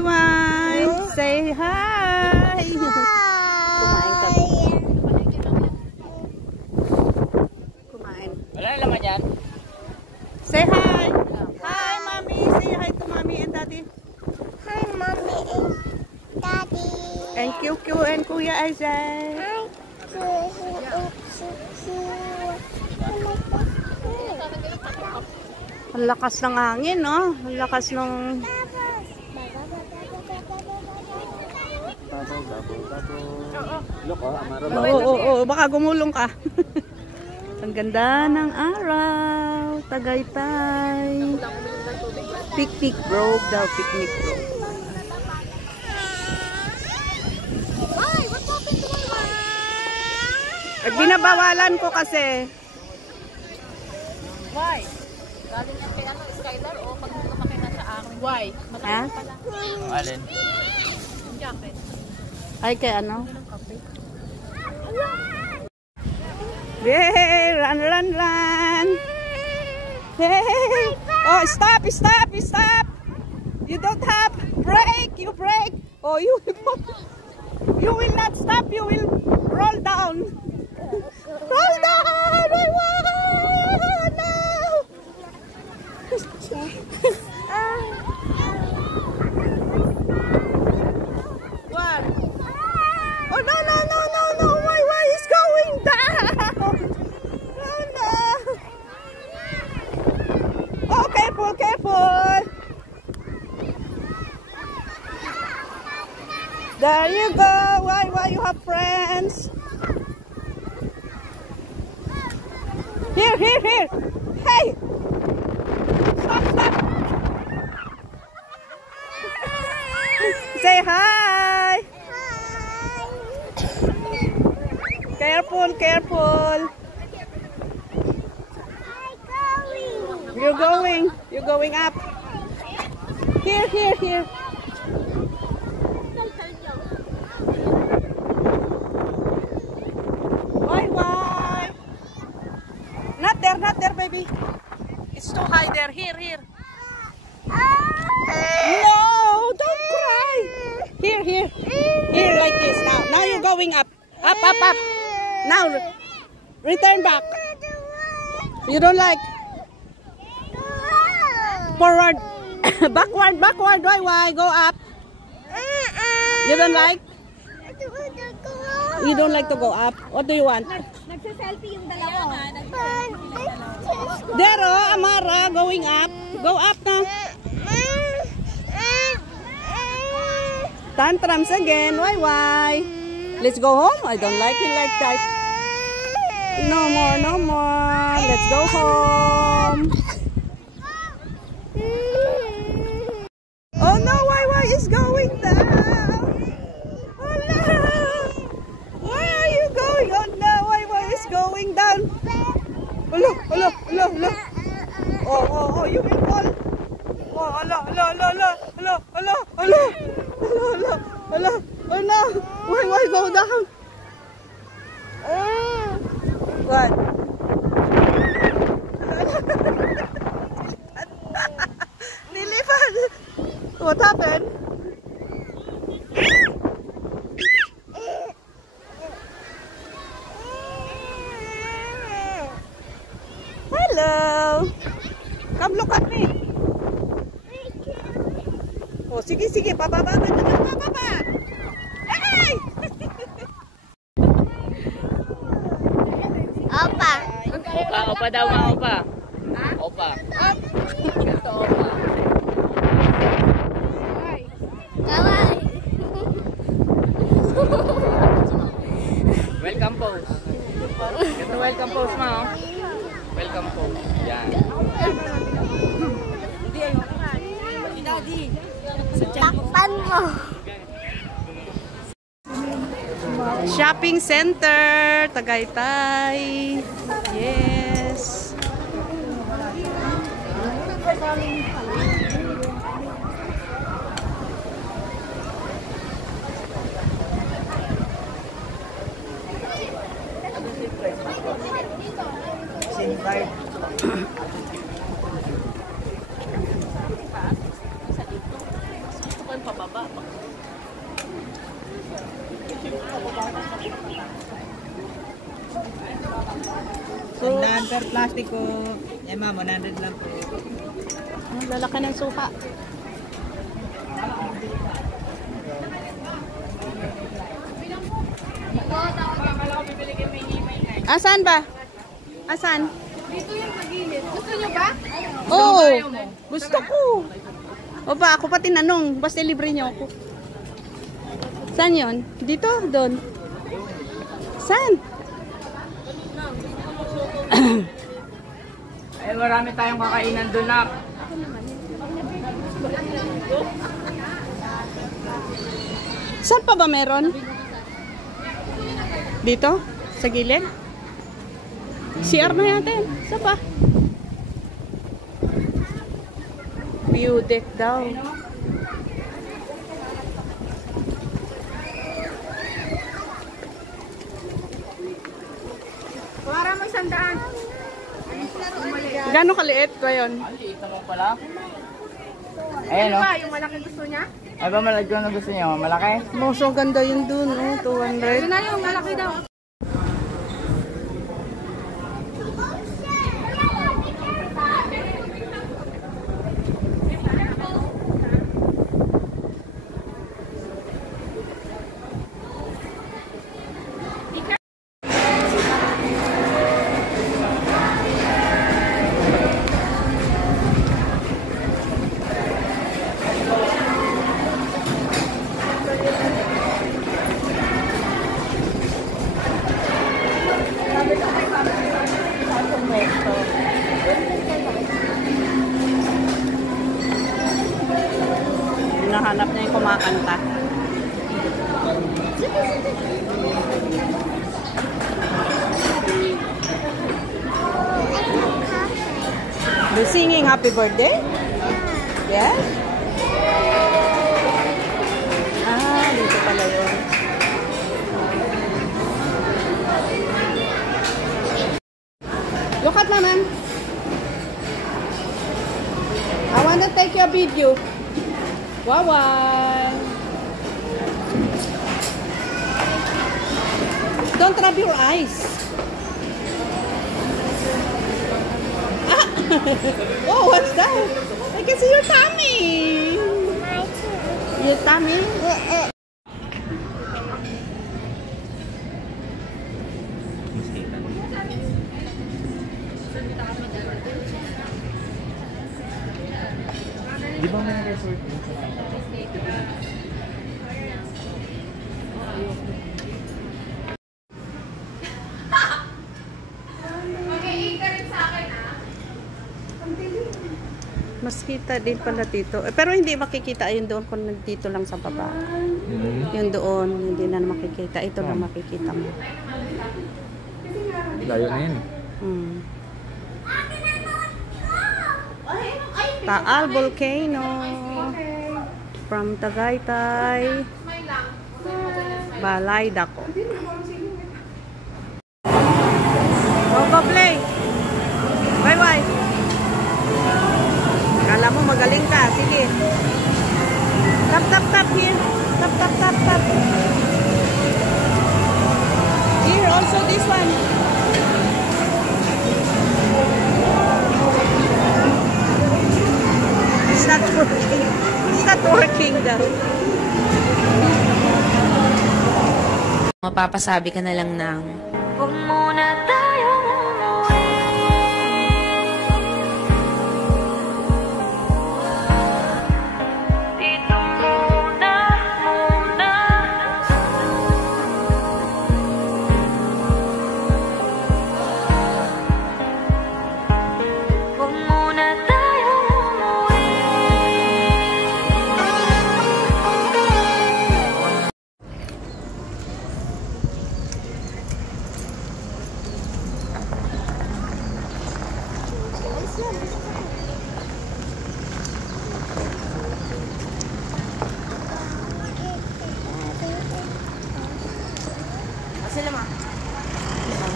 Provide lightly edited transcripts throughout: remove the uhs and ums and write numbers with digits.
Wai. Say hi. Kumain ka. Kumain. Wala na naman yan. Say hi. Hi, mommy. Say hi to mommy and daddy. Hi, mommy and daddy. And QQ and Kuya Isaac. Hi, Ang lakas ng hangin, no? Ang lakas ng... Oo, baka gumulong ka. Ang ganda ng araw. Tagaytay. Picnic Grove daw, Picnic Grove. Binabawalan ko kasi. Why? Galing yan kay Skylar o pag lumaki na sa akin. Why? Matagal pa lang. Alin? Yung jacket. Ay, kay ano? Yay! Run, run, run! Hey! Oh, stop! Stop! Stop! You don't have brake! You brake! Oh, you will not stop! You will roll down! Roll down! No! What? Oh, no! Why is going down? Oh, no! Oh, careful! There you go! Why you have friends? Here! Hey! Stop! Say hi! Careful! You're going up. Here. Why? Not there, baby. It's too high there. Here. No, don't cry. Here like this. Now you're going up. Up. Now return back. You don't like? Forward. Backward. Why? Go up. You don't like? You don't like to go up? What do you want? Nagsa-selfie yung dalawa. There, Amara, going up. Go up na. Tantrums again. Why? Let's go home. I don't like it like that. No more. Let's go home. Oh no, why is going down? Oh no. Why are you going? Oh no, why is going down? Hello. Oh, you will fall. Oh, hello. Oh no. Why go down? What? Nilipad. What happened? Hello. Come look at me. Oh, sige. Pababa. Hey! Opa daw mga opa. Opa. Ito opa. Welcome pose. Ito welcome pose mo. Welcome pose. Yan. Takpan mo. Shopping center, Tagaytay. Yes. Pababa. per plastic ko. Eh ma'am, 100 lang po. Ang lalaki ng suka. Asan ba? Asan? Dito yung pagilid. Gusto nyo ba? Oo, gusto ko. O ba, ako pa tinanong. Basta libre niyo ako. Saan yun? Dito? Doon? Saan? Eh, marami tayong kakainan doon na. Saan pa ba meron? Dito? Sa gilid? CR na natin. Saan pa? View deck daw. Para mo 100. Gano'ng kaliit ba yun? Ang liit naman pala. Ayan, oh. Yung malaki gusto niya? Ay ba malagyo na gusto niyo? Malaki? Most ang ganda yun dun. Oh, 200. Yun na yung malaki daw. Hinahanap niya yung kumakanta. They're singing happy birthday? Yes? Ah, dito pala yun. Look at naman. I wanna take your video. Wow. Don't rub your eyes. Ah. Oh, what's that? I can see your tummy. Your tummy? Di ba may resort? Mas kita din pala dito. Eh, pero hindi makikita yun doon kung nandito lang sa baba. Yun doon, hindi na makikita. Ito lang makikita mo. Layo na yun. Taal Volcano from Tagaytay, Balay Dako. Go play. Bye bye. Kala mo magaling ka, sige. Tap tap tap here. Tap tap tap tap. Here also this one. It's not working. It's not working daw. Mapapasabi ka na lang ng huwag muna tayong umuwi. Dito muna. Huwag muna tayong umuwi.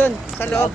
Doon, sa loob.